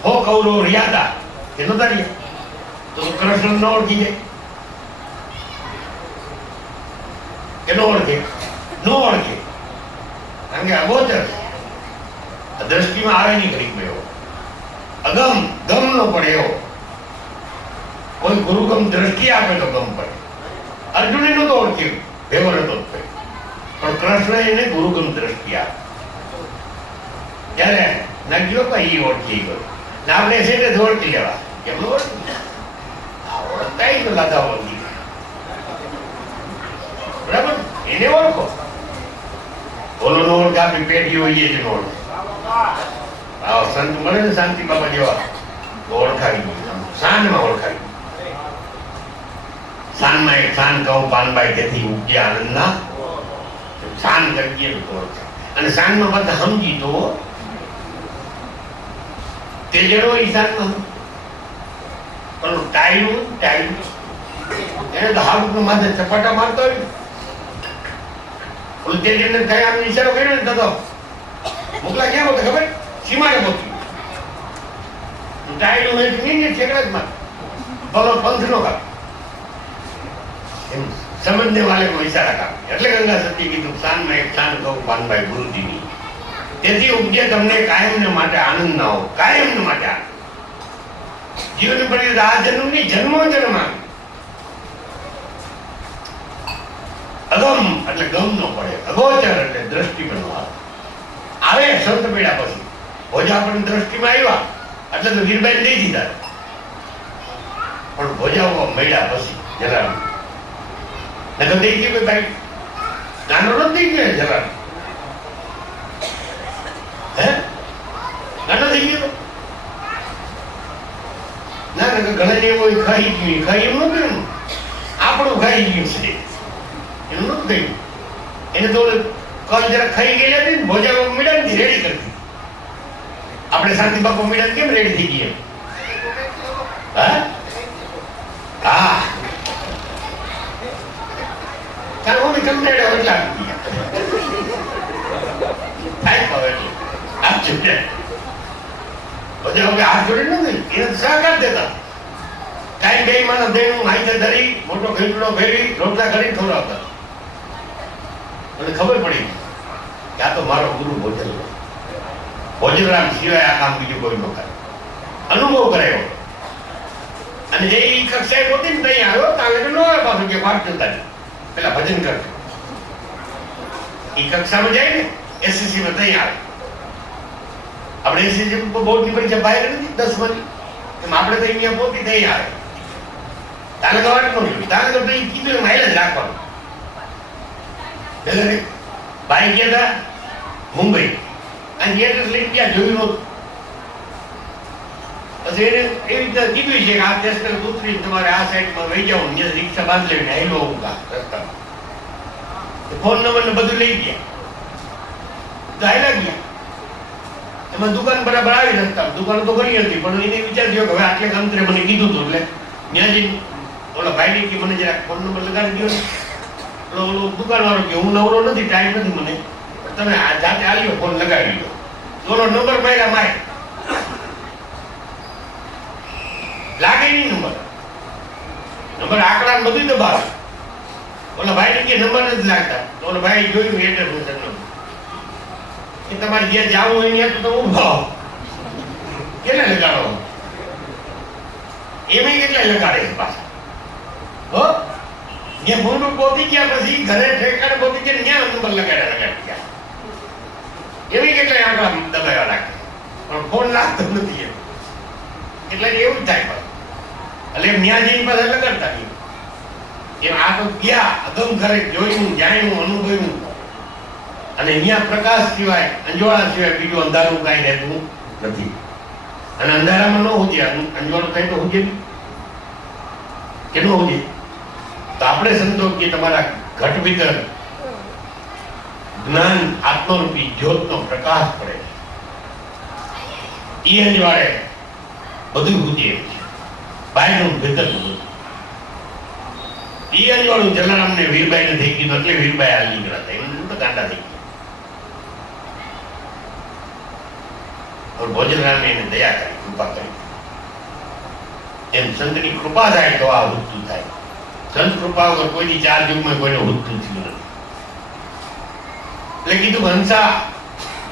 હો કૌરવ રહ્યા હતા એ નતા રહ્યા તો કૃષ્ણ ન ઓળખી જાય કે ન ઓળખે ન ઓળખે કારણ કે અગોચર દ્રષ્ટિમાં આવે નહીં ઘડીક એવો અગમ ગમ નો પડે એવો કોઈ ગુરુગમ દ્રષ્ટિ આપે તો ગમ પડે અર્જુને નતો ઓળખ્યું ભેગો નતો પણ કૃષ્ણ એને ગુરુગમ દ્રષ્ટિ આપે ત્યારે નગ્યો કઈ ઓળખી ગયો ને આપણે છે ને ઓળખી લેવા કેમ ઓળખી ઓળખતા તો લાગા ઓળખી બરાબર એને ઓળખો ઓલો નો ઓળખ આપણી પેઢી હોય એ જ નો ઓળખ સંત મળે ને શાંતિ બાબા જેવા ઓળખાવી શાનમાં ઓળખાવી શાનમાં એક શાન કહું પાનભાઈ તેથી ઉપજ્યા આનંદના શાન કરીએ તો ઓળખાય અને શાનમાં બધા સમજી તો તે જડો ઈશાનમાં પણ ટાઈમ એને તો હાથ માથે ચપાટા મારતો હોય ઓલું તે જણને થાય આમ ઈશારો કર્યો ને તો મોકલા ક્યાં બોલતો ખબર સીમાડે પહોંચ્યું ટાઈમ હોય તો નહીં છેકડા જ માર ભલો પંથ નો કાપ એમ સમજને વાલે કો ઈશારા કાપ એટલે ગંગા સતી કીધું શાનમાં એક શાન કહું પાનભાઈ ગુરુજીની તેથી ઉપજે તમને કાયમને માટે આનંદ ના હો કાયમને માટે જીવન પડી આ જન્મ ની જન્મો જન્મ અગમ એટલે ગમ નો પડે અગોચર એટલે દ્રષ્ટિમાં નો આવે સંત મેળા પછી ભોજા પણ દ્રષ્ટિમાં આવ્યા એટલે તો વીરબાઈ દઈ દીધા પણ ભોજાઓ મેળા પછી જરા નકર દઈ ગયું ભાઈ નાનો ન દઈ ગયો જરા નાનો થઈ ગયો ના ના ઘણા ને એવું ખાઈ ગયું ખાઈ એમ ન કર્યું આપણું ખાઈ ગયું છે એનું ન થયું એને તો કલ જરા ખાઈ ગયેલા હતી ને ભોજા મીડા રેડી કરતી આપણે શાંતિ બાપુ મીડા કેમ રેડી થઈ ગઈ હા હા કારણ હું તમને એટલા થાય ખબર હાથ જોડે બધા હાથ જોડે નથી એને સહકાર દેતા ટાઈમ બે માણસ દેનું માહિતી ધરી મોટો ખીચડો ફેરી રોટલા કરી ખવડાવતા મને ખબર પડી કે આ તો મારો ગુરુ ભોજન ભોજનરામ સિવાય આ કામ બીજું કોઈ ન કરે અનુભવ કરાયો અને જે કક્ષાએ પોતી ને ત્યાં આવ્યો ત્યાં ન આવે પાછું કે પાઠ જોતા પેલા ભજન કરજો એ કક્ષામાં જાય ને એસએસસી માં ત્યાં આવે આપણે એસએસસી બોર્ડ ની પરીક્ષા બહાર નથી 10 માં એમ આપણે તો અહીંયા પોતી ત્યાં આવે તારે તો વાટ ન જોયું તારે તો કીધું માઇલ જ રાખવાનું ભાઈ ગયા હતા મુંબઈ અને એડ્રેસ લઈને ત્યાં જોયું નહોતું પછી એને એવી રીતે કીધું છે કે આ નેશનલ ઉતરી તમારે આ સાઈડમાં વહી જાવ ત્યાં રિક્ષા બાંધ લઈને હેલો હું રસ્તામાં ફોન નંબર ને બધું લઈ ગયા તો હાલ્યા ગયા એમાં દુકાન બરાબર આવી રસ્તા દુકાન તો કરી હતી પણ એને વિચાર થયો કે હવે આટલે અંતરે મને કીધું હતું એટલે ત્યાં જઈને ઓલા ભાઈને કે મને જરા ફોન નંબર લગાડી દો ઓલો દુકાન વાળો કે હું નવરો નથી ટાઈમ નથી મને તમે આ જાતે આવ્યો ફોન લગાવી દો ઓલો નંબર માર્યા માય લાગે નહીં નંબર આંકડા બધું દબાવે ઓલા ભાઈ કે નંબર નથી લાગતા તો ઓલા ભાઈ જોયું એડ્રેસ કે તમારે જ્યાં જવું હોય ત્યાં તો તમે ઉભા કેટલા લગાડો એમાં કેટલા લગાડે છે પાછા હો ત્યાં મોટું પહોંચી ગયા પછી ઘરે ઠેકાણે પહોંચી ગયા ત્યાં નંબર લગાડી ગયા એવી કેટલા આંકડા દબાવ્યા રાખે પણ ફોન લાગતો નથી એટલે એવું જ થાય એટલે ત્યાં જઈને પાછા લગાડતા નહીં એમ આ તો ગયા અગમ ઘરે જોયું જાણ્યું અનુભવ્યું અને અહીંયા પ્રકાશ સિવાય અંજવાળા સિવાય બીજું અંધારું કાંઈ રહેતું નથી અને અંધારામાં ન હોજે અંજવાળું થાય તો હોજે કે ન હોજે તો આપણે સંતો કે તમારા ઘટ ભીતર જ્ઞાન આત્મરૂપી જ્યોતનો પ્રકાશ પડે એ અંજવાળે બધું હોજે બાયનું ભીતરનું બધું એ અંજવાળું જલારામને વીરબાઈને થઈ ગયું એટલે વીરબાઈ હાલ નીકળ્યા હતા એમ તો ગાંડા થઈ ગયા और भोजनरामे એને દયા કરી, કૃપા કરી. એમ સંતની કૃપા થાય તો આ હુતું થાય. સંત કૃપા વગર કોઈની 4 યુગમાં કોઈને હુતું થયું નથી. એટલે કીધું હંસા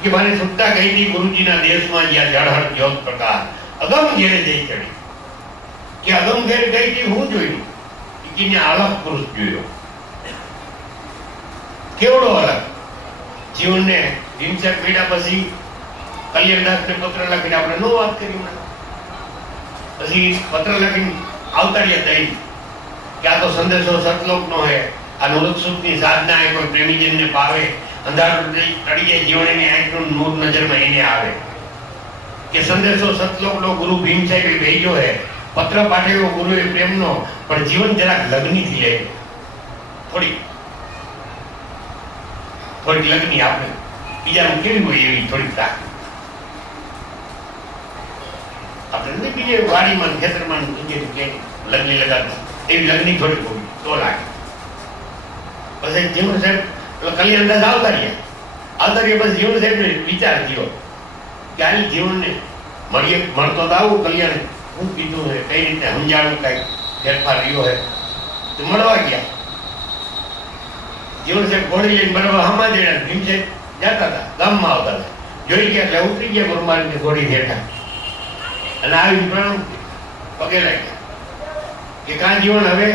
કે મને સુટ્ટા કહી હતી ગુરુજીના દેશમાં જ્યાં જળહળ જ્યોત પ્રકાશ અગમ ઘેરે જઈ ચડી. કે અગમ ઘેર ગઈ હતી હું જોયું કે અલગ પુરુષ જોયો. કેવડો અલગ. જીવનને હિંસક પીડા પછી કલ્યાણદાસને પત્ર લખીને આપણે નો વાત કરી. પછી પત્ર લખીને આવતાર્યા થઈ કે આ તો સંદેશો સતલોકનો હે, આ નૂરસુખની સાધના એ કોઈ પ્રેમીજનને પાવે, અંધારું તળિયે જીવનની આંખનું નૂર નજરમાં એને આવે. કે સંદેશો સતલોકનો ગુરુ ભીમ સાહેબે ભેજો હે, પત્ર પાઠવ્યો ગુરુએ પ્રેમનો, પણ જીવન જરાક લગ્નીથી લે. થોડી લગ્ની આપણે બીજાનું કેવી હોય એવી થોડીક રાખ. આપણે નહીં બીજે વાડીમાં ખેતરમાં લગ્ની લગાડતા એવી લગ્ની થોડીક હોય તો લાગે. પછી જીવન સાહેબ કલ્યાણદાસ આવતા રહ્યા પછી જીવન સાહેબને વિચાર થયો કે આ જીવનને મળતો તો આવું કલ્યાણ હું કીધું છે કઈ રીતે સમજાણું, કઈ ફેરફાર રહ્યો હે તો મળવા ગયા. જીવન સાહેબ ઘોડી લઈને મળવા હમા જણા ભીમ સાહેબ જતા હતા, ગામમાં આવતા હતા. જોઈ ગયા એટલે ઉતરી ગયા ગુરુ મારીને ઘોડી બેઠા અને આવી પ્રણામ પગે લાગ્યા કે કાં જીવન હવે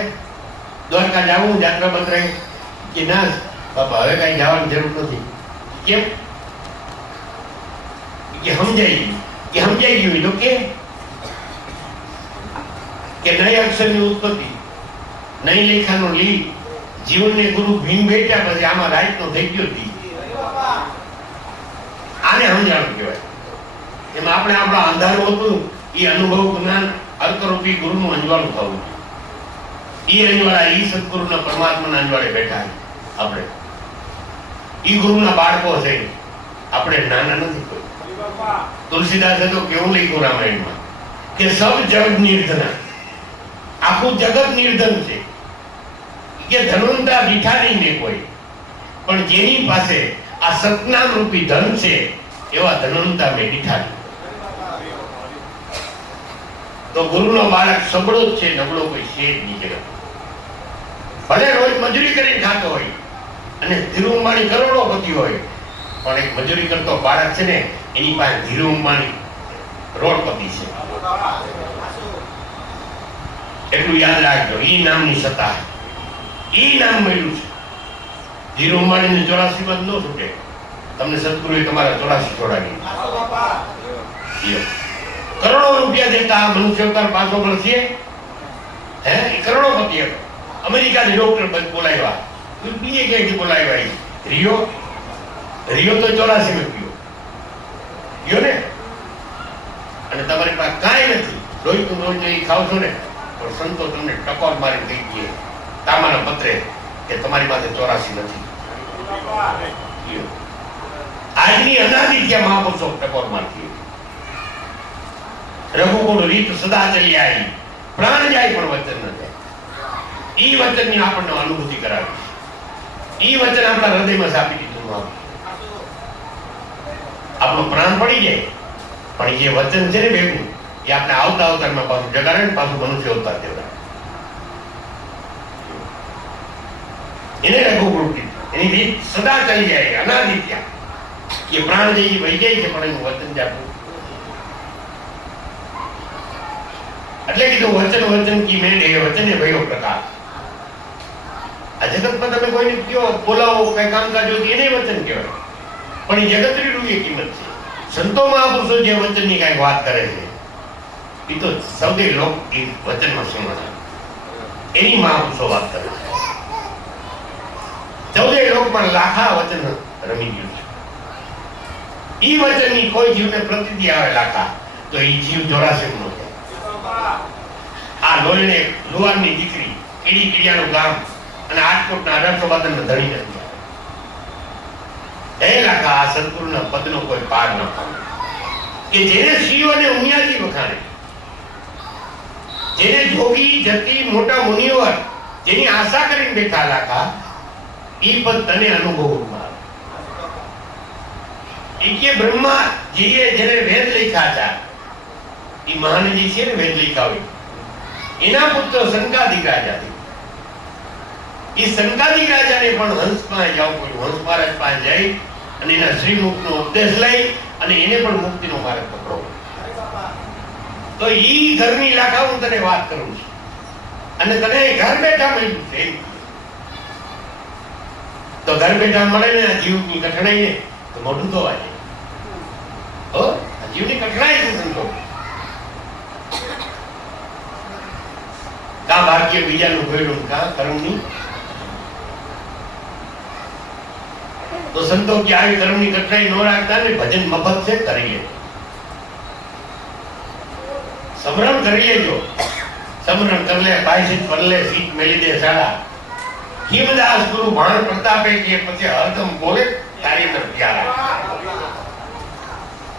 દ્વારકા જાવું યાત્રા બતરાય કે ના બાપા હવે કઈ જવાની જરૂર નથી. કેમ કે સમજાઈ ગયું તો કે નય અક્ષરની ઉત્પત્તિ નય લેખાનો લી જીવનને ગુરુ ભીમ બેઠા પછી આમાં રાઈટનો થઈ ગયો હતી. આને સમજાણું કહેવાય. એમાં આપણે આપણા અંધારું હતું એ અનુભવ જ્ઞાન અર્કરૂપી ગુરુનું અંજવાળું થવું. એ અંજવાળા એ સદગુરુના પરમાત્માના અંજવાળે બેઠા આપણે. એ ગુરુના બાળકો છે, આપણે નાના નથી કોઈ. તુલસીદાસે તો કેવું લખ્યું રામાયણમાં કે સબ જગ નિર્ધના, આખું જગત નિર્ધન છે. કે ધનવંતા દીઠા નહીં ને કોઈ, પણ જેની પાસે આ સતનામ રૂપી ધન છે એવા ધનવંતા મેં દીઠા નહીં. તો ગુરુનો બાળક સબળો જ છે, નબળો કોઈ છે જ નહીં જગત. ભલે રોજ મજૂરી કરીને ખાતો હોય અને ધીરુ અંબાણી કરોડોપતિ હોય, પણ એક મજૂરી કરતો બાળક છે ને એની પાસે ધીરુ અંબાણી રોડપતિ છે. એટલું યાદ રાખજો. ઈ નામની સત્તા, ઈ નામ મળ્યું છે. ધીરુ અંબાણીને 84 માં ન છૂટે. તમને સદગુરુએ તમારા 84 છોડાવી. કરોડો રૂપિયા દેતા મનુષ્ય અવતાર પાછો મળશે. હે એ કરોડોપતિ હતો. અમેરિકાથી ડોક્ટર બોલાવ્યા, બીજે ક્યાંયથી બોલાવ્યા. રિયો તો 84 માં ગયો ને. અને તમારી પાસે કાંઈ નથી, રોજ નહીં ખાવ છો ને, પણ સંતો તમને ટકોર મારી કહી દે તામાના પત્રે કે તમારી પાસે 84 નથી. આજની અનાદિ ત્યાં મહાપુરુષો ટકોર મારતી. રઘુકુળ રીત સદા ચલી આવી, પ્રાણ જાય પણ વચન ન જાય. ઈ વચનની આપણને અનુભૂતિ કરાવી. ઈ વચન આપણા હૃદયમાં સ્થાપી દીધું. આપણો પ્રાણ પડી જાય પણ જે વચન છે ને ભેગું એ આપણે આવતા અવતારમાં પાછું જગાડે ને પાછું મનુષ્ય અવતાર દેવડાવે. એને રઘુકુળ એની રીત સદા ચલી જાય, અનાદિ ત્યાં. એ પ્રાણ જઈ વહી જાય છે પણ એનું વચન જાતું. એટલે કીધું વચન કી મેં વચને ભયો પ્રકાશ. આ જગતમાં તમે કોઈને કયો બોલાવો કઈ કામકાજ હોય એને વચન કહેવાય, પણ એ જગતની રૂએ કિંમત છે. સંતો મહાપુરુષો જે વચનની કઈ વાત કરે છે એ તો સૌથી લોક એ વચનમાં સમજે. એની મહાપુરુષો વાત કરે છે. 14 લોકમાં લાખા વચન રમી ગયું છે. ઈ વચનની કોઈ જીવને પ્રતિતિ આવે લાખા તો એ જીવ 84 નો છે. આ લોહીને લુહારની દીકરી કીડિયાનું ગામ અને રાજકોટના 1852 ધણી નથી. હે લાખા આ સદગુરુના પદનો કોઈ પાર ન પામે. કે જેને શિવ અને ઉમિયાજી વખાણે, જેને જોગી જતી મોટા મુનિવર જેની આશા કરીને બેઠા લાખા, ઈ પદ તને અનુભવમાં આવે. એ કે બ્રહ્મા જેને વેદ લખ્યા હતા, એ મહાનજી છે ને વેદ લખ્યા હોય, એના પુત્ર સંકાદિક રાજા છે. એ સંકાદિક રાજાને પણ હંસ પાસે જવું પડ્યું. હંસ મહારાજ પાસે જઈ અને એના શ્રીમુખનો ઉપદેશ લઈ અને એને પણ મુક્તિનો માર્ગ પકડો. તો ઈ ઘરની લાખા હું તને વાત કરું છું અને તને ઘર બેઠા મળ્યું છે. તો ઘર બેઠા મળે ને આ જીવની કઠણાઈ ને તો મોઢું તો વાગે. હો, આ જીવની કઠણાઈ છે સંતો. કા ભાગ્ય બીજાનું ભર્યું, કા કર્મની. તો સંતો કે આવી કર્મની કઠણાઈ ન રાખતા ને ભજન મફત છે કરી લે. સમરણ કરી લેજો. સમરણ કર લે, પાયસીત પર લે, સીટ મેલી દે સાડા. હિમદાસ ગુરુ ભાણ પ્રતાપે કે પછી હરદમ બોલે તારી અંદર પ્યારા.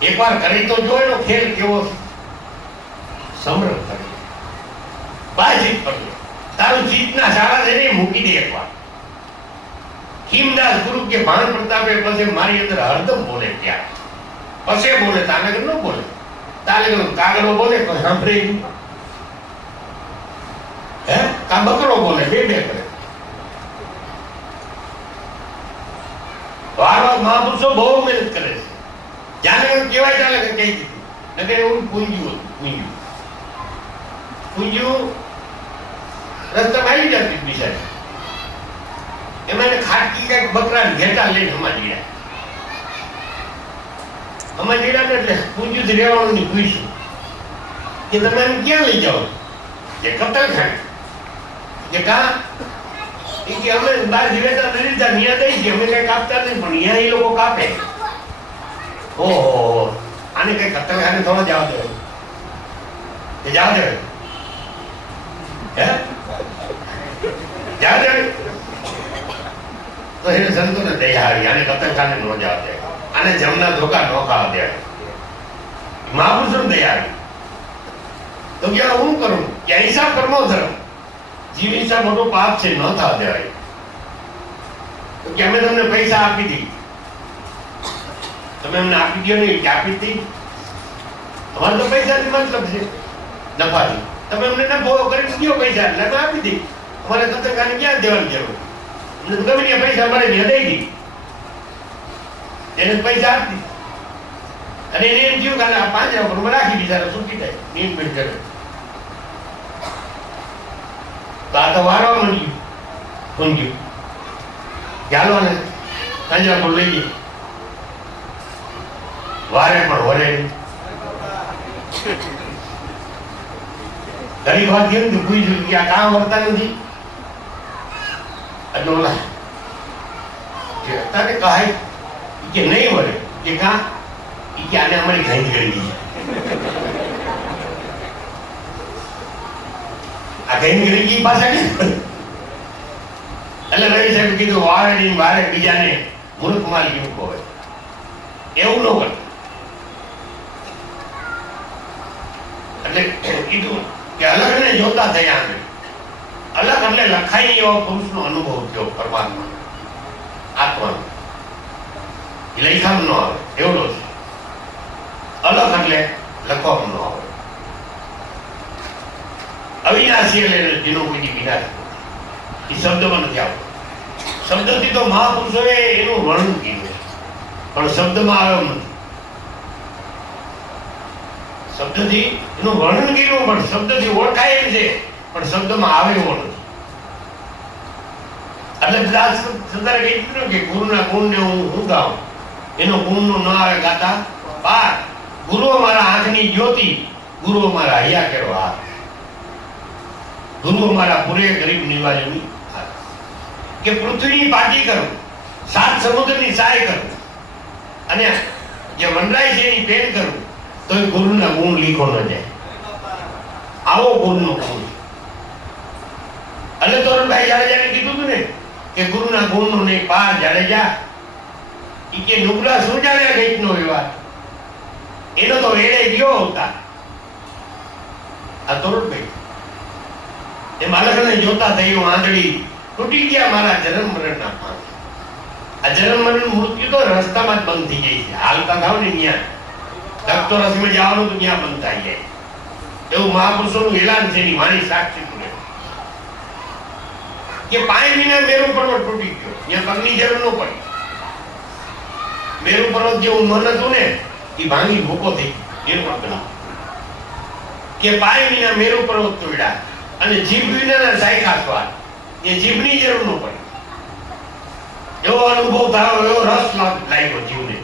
એકવાર કરી તો જો એનો ખેલ કેવો છે. સમરણ કરી પાયસીત પર લે, તારું સીટના સાડા છે ને મૂકી દે એકવાર. હિમદાસ ગુરુ કે ભાણ પ્રતાપે પછી મારી અંદર હરદમ બોલે પ્યારા. પછી બોલે, તાનગર ન બોલે. તાનગર કાગડો બોલે કોઈ સાંભળે નહીં. હે, કા બકરો બોલે, બે બે કરે. વારવાર મહાપુરુષો બહુ મહેનત કરે છે. જાને કેવાય ચાલે કે કહી દીધું. નકર એવું પૂંજ્યું હતું. પૂંજ્યું રસ્તામાં આવી જતી બિચારી. એમાં ખાટકી કઈક બકરા ઘેટા લઈને હમાજીડા એટલે પૂંજ્યું થી રહેવાનું ની પૂછ્યું કે તમે એમ ક્યાં લઈ જાઓ? કે કતલખાને. કે કા? એ કે અમે બાર જીવેતા નથી દીધા, ન્યા દઈ છે, અમે કઈ કાપતા નથી, પણ ન્યા એ લોકો કાપે. ઓહો, આને કઈ કતલખાને થોડો જવા દે. કે જવા દે. હે, જવા દે. તો એને સંતોને દયા આવી, આને કતલખાને ન જવા દે, આને જમના ધોકા ન ખાવા દે. મહાપુરુષોને દયા આવી. તો કે હું કરું કે હિસાબ કર્મો ધર્મ, જીવ હિસાબ મોટો પાપ છે, ન થવા દેવાય. તો કે અમે તમને પૈસા આપી દી, તમે અમને આપી દો નહીં. કે આપી દી, અમારે તો પૈસાથી મતલબ છે, નફાથી. તમે અમને નફો કરી દો પૈસા, એટલે અમે આપી દી. અમારે કતલખાને ક્યાં દેવાની જરૂર? અમને તો ગમે ત્યાં પૈસા મળે ત્યાં દઈ દી. એને પૈસા આપી દી અને એને એમ કહ્યું કે આ પાંજરા પર રાખી બિચારા છૂટી જાય, નીંદ પીડ કરે. તો આ તો વારવા માંડ્યું, ઊંઘ્યું. ચાલો ને પાંજરા પર લઈ ગઈ. વારે પણ વરે ઘણી વાત કેમ તો પૂછ્યું કે આ કામ વર્તા નથી. એટલે ઓલા તારે કહે કે નહીં વળે. કે કા? કે આને અમારી ઘણી કરી ગઈ. આ ઘણી કરી ગઈ પાછા નહીં. એટલે રવિ સાહેબ કીધું વારે નહીં વારે બીજાને મૂર્ખ માલ એવું કહે, એવું ન કરે. એટલે કીધું કે અલગ ને જોતા થયા આગળ. અલગ એટલે લખાઈ એવો પુરુષનો અનુભવ થયો પરમાત્મા આત્મા. એ લખામ ન આવે એવડો છે. અલગ એટલે લખવામાં ન આવે. અવિનાશી એટલે જેનો કોઈથી વિનાશ એ શબ્દમાં નથી આવતો. શબ્દથી તો મહાપુરુષોએ એનું વર્ણન કીધું પણ શબ્દમાં આવ્યો નથી. શબ્દથી એનું વર્ણન કર્યું પણ શબ્દથી ઓળખાય એમ છે, પણ શબ્દમાં આવે એવો નથી. એટલે બધા સંતારે કીધું કે ગુરુના ગુણને હું ગાઉં, એનો ગુણનો ન આવે ગાતા પાર. ગુરુ મારા આંખની જ્યોતિ, ગુરુ મારા હૈયા કેરો હાથ, ગુરુ મારા પૂરે ગરીબ નિવાજની હાથ. કે પૃથ્વીની પાટી કરું, સાત સમુદ્રની સહાય કરું અને જે વનરાય છે એની પેન કરું, તો એ ગુરુના ગુણ લીખો ન જાય. આવો ગુરુનો ગુણ. એટલે તોરણભાઈ જાડેજાને કીધું હતું ને કે ગુરુના ગુણનો નહીં પાર જાડેજા. ઈ કે નુગરા શું જાણે ગઈતનો વિવાદ, એનો તો વેડે ગયો હતા. આ તોરણભાઈ એ માલકને જોતા થયું આંધળી તૂટી ગયા મારા જન્મ મરણના પાંખ. આ જન્મ મરણ મૃત્યુ તો રસ્તામાં જ બંધ થઈ જાય છે. હાલતા થાવ ને ત્યાં તખતો રસીમાં જવાનું તો ત્યાં બંધ થઈ જાય. એવું મહાપુરુષોનું એલાન છે. એની વાણી સાક્ષી પૂરે કે પાય વિના મેરુ પર્વત તૂટી ગયો. ત્યાં પગની જરૂર ન પડી. મેરુ પર્વત જેવું મન હતું ને એ ભાંગી ભૂકો થઈ ગયો. કે પાય વિના મેરુ પર્વત તોડ્યા અને જીભ વિનાના સાયખા સ્વાદ. એ જીભની જરૂર ન પડી. એવો અનુભવ થયો, એવો રસ લાગ્યો જીવને.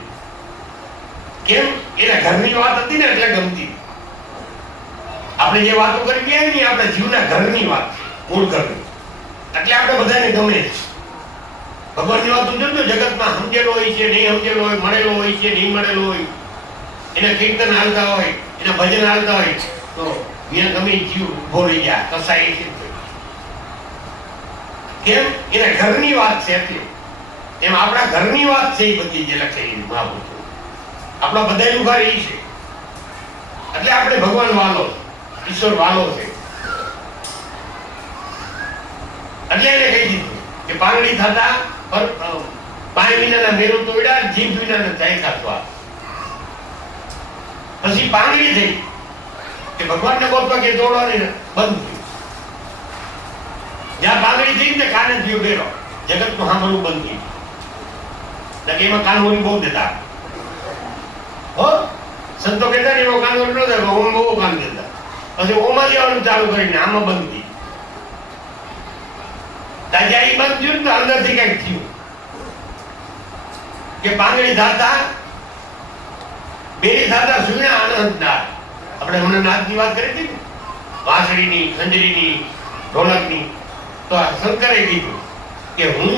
કેમ? એના ઘરની વાત હતી ને એટલે ગમતી. આપણે જે વાતો કરી ગયા ને આપણા જીવના ઘરની વાત છે, મૂળ ઘરની. એટલે આપણે બધાને ગમે છે. ભગવાનની વાત સમજો, જગતમાં સમજેલો હોય છે, નહીં સમજેલો હોય, મળેલો હોય છે, નહીં મળેલો હોય, એના કીર્તન હાલતા હોય, એના ભજન હાલતા હોય તો એને ગમે જીવ ઉભો રહી જાય, કસાય છે. કેમ? એના ઘરની વાત છે. એટલે એમ આપણા ઘરની વાત છે. એ બધી જે લખેલી મહાપુરુષો આપણા બધાનું ઘર એ છે. એટલે આપણે ભગવાન વાલો, ઈશ્વર વાલો છે. એટલે એને કહી દીધું કે પાંગડી થતા પાય વિનાના મેરુ તોડ્યા, જીભ વિનાના ચાખ્યા સ્વાદ. પછી પાંગડી થઈ કે ભગવાનને ગોતવા કે દોડવાની બંધ થયું. જ્યાં પાંગડી થઈ ને કાને થયો બેરો, જગતનું સાંભળવું બંધ થયું. એમાં કાનવરી બહુ દેતા. હો સંતો કહેતા ને એમાં કાનવરી ન દેતા, ઓમ બહુ કાન દેતા. પછી ઓમાં દેવાનું ચાલુ કરીને આમાં બંધ થઈ. તાજા એ બંધ થયું તો અંદરથી કઈક થયું કે પાંગડી ધાતા બેરી ધાતા સુણ્યા આનંદનાદ. આપણે હમણાં નાદની વાત કરી હતી ને, વાંસળીની, ખંજરીની, ઢોલકની. તો આ શંકરે કીધું કે હું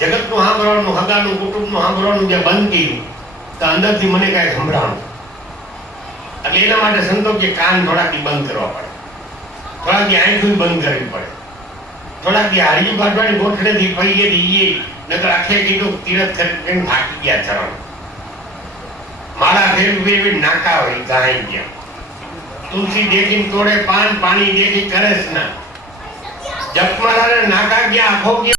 જગતનું સાંભળવાનું, હગાનું, કુટુંબનું સાંભળવાનું જે બંધ કર્યું તો અંદરથી મને કાંઈ સંભળાણું. એટલે એના માટે સંતો કે કાન થોડાક બંધ કરવા પડે, થોડાક આંખો બંધ કરવી પડે, થોડાક હારી બાજવાની ગોઠડેથી પડી ગઈ. નકર આખે કીધું તીરથ કરીને થાકી ગયા ચરણ. માળા ફેરવી નાકા હોય ગાય ગયા. તુલસી દેખીને તોડે પાન, પાણી દેખી કરે સ્નાન. જપમાળાને નાકા ગયા, આખો ગયા.